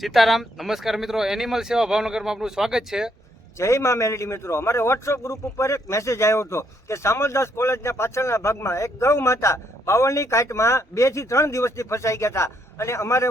સીતારામ, નમસ્કાર મિત્રો. એનિમલ સેવા ભાવનગરમાં આપનું સ્વાગત છે. જય મા મેલડી મિત્રો. અમારે વોટ્સઅપ ગ્રુપ ઉપર એક મેસેજ આવ્યો હતો કે સામલદાસ કોલેજના પાછળના ભાગમાં એક ગૌ માતા બાવળની કાટમાં બેથી ત્રણ દિવસથી ફસાઈ ગયા હતા. અને અમારે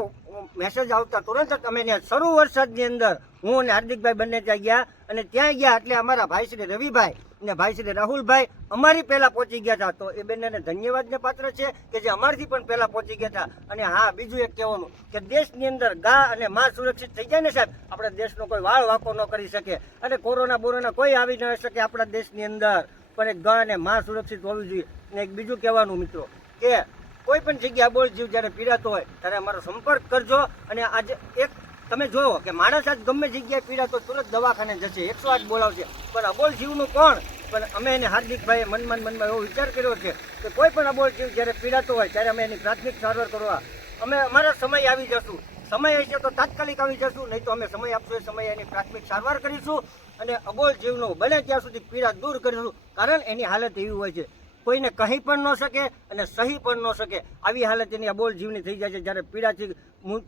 મેસેજ આવતા તુરંત જ અમે ત્યાં શરૂ વરસાદની અંદર હું અને હાર્દિકભાઈ બંને ત્યાં ગયા અને ત્યાં ગયા એટલે અમારા ભાઈ શ્રી રવિભાઈ અને ભાઈ શ્રી રાહુલભાઈ અમારી પહેલાં પહોંચી ગયા હતા. તો એ બંનેને ધન્યવાદને પાત્ર છે કે જે અમારથી પણ પહેલાં પહોંચી ગયા હતા. અને હા, બીજું એક કહેવાનું કે દેશની અંદર ગા અને માં સુરક્ષિત થઈ જાય ને સાહેબ, આપણા દેશનો કોઈ વાળ વાકો ન કરી શકે અને કોરોના બોરોના કોઈ આવી ન શકે આપણા દેશની અંદર. પણ એક ગા અને માં સુરક્ષિત હોવી જોઈએ. અને એક બીજું કહેવાનું મિત્રો કે કોઈ પણ જગ્યા બોલ જીવ જ્યારે પીડાતો હોય, ત્યારે અમારો સંપર્ક કરજો અને આજે એક તમે જોવો કે માણસ આજ ગમે જગ્યાએ પીડાતો તુરંત દવાખાને જશે, એકસો આઠ બોલાવશે પણ અબોલ જીવનું કોણ? પણ અમે એને હાર્દિકભાઈએ મનમાં મનમાં એવો વિચાર કર્યો છે કે કોઈ પણ અબોલ જીવ જ્યારે પીડાતો હોય, ત્યારે અમે એની પ્રાથમિક સારવાર કરવા. અમે, અમારા સમય આવી જશું. સમય હશે તો તાત્કાલિક આવી જશું, નહીં તો અમે સમય આપશો એ સમયે એની પ્રાથમિક સારવાર કરીશું અને અબોલ જીવનો બને ત્યાં સુધી પીડા દૂર કરીશું, કારણ એની હાલત એવી હોય છે. કોઈને કહી પણ ન શકે અને સહી પણ ન શકે. આવી હાલત એની અબોલ જીવની થઈ જાય છે. જ્યારે પીડાથી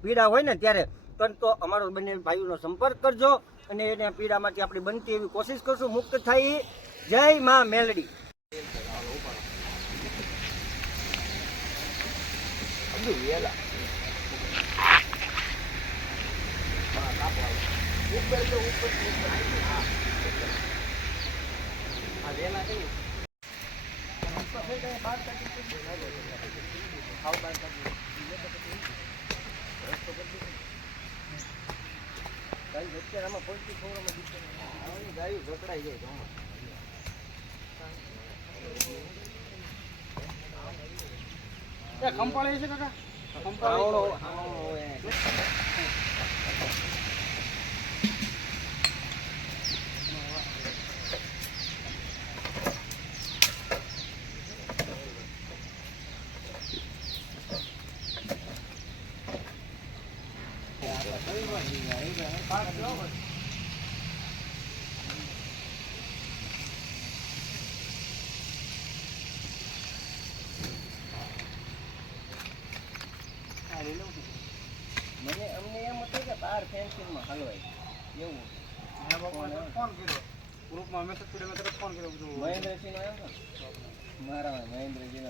પીડા હોય ને ત્યારે પણ તો અમારો બંને ભાઈઓનો સંપર્ક કરજો અને એને પીડામાંથી આપણી બનતી એવી કોશિશ કરશું. મુક્ત થઈ. જય માં મેલડી. એ ખંપાળી છે કાકા? ખંપાળી. મને અમને એમ હતું કે બાર ફેન્સિંગમાં હલવાય. એવું. ફોન કર્યો. ગ્રુપમાં મેસેજ કર્યો મેં ફોન કર્યો. બધું. મહેન્દ્રસિંહ નો આવ્યો ને? મારા મહેન્દ્રજી આ ના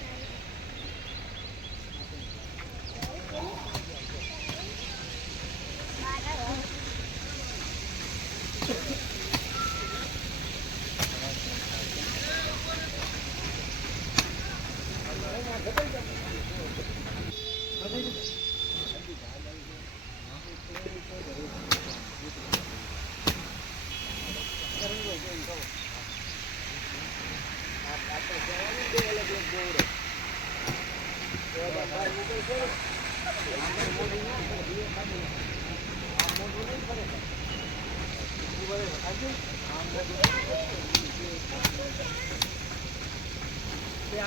હવે નહીં હવે રાવ. ગાડી ઊભી હોય તો ગોતો ગાડી. એક બે જણા ભાઈ આવવાના છે ભાઈ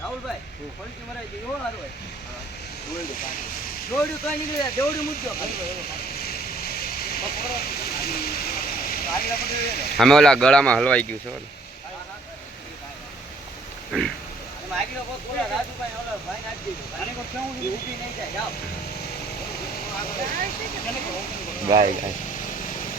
રાહુલભાઈ પલટી મરાઈ ગઈ, એવો હારો હોય. દોડ્યું કાંઈ નીકળી જાય, દેવડ્યું મૂકજો. અમે ઓલા ગળામાં હલવાઈ ગયું છે. ગાય ગાય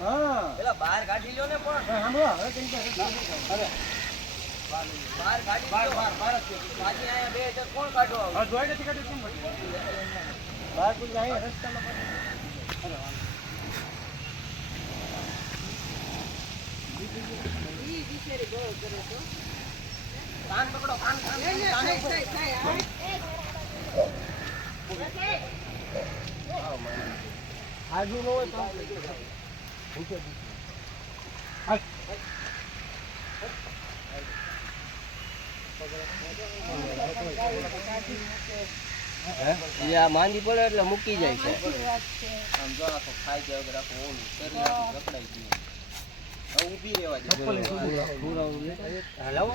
હા. પેલા બહાર કાઢી નાખીને ને પણ. લેવાય હવે ચિંતા પેલા બહાર કાઢી હજાર કોણ કાઢો હવે. કાન પકડો કાન. આજુ નો હોય તો માંદી પડે એટલે મૂકી જાય છે. આમ જો આખો ખાઈ જાય વગર આખું ઓલું શરીર આખું જકડાઈ ગયું. ઊભી રહેવા જાય હલાવો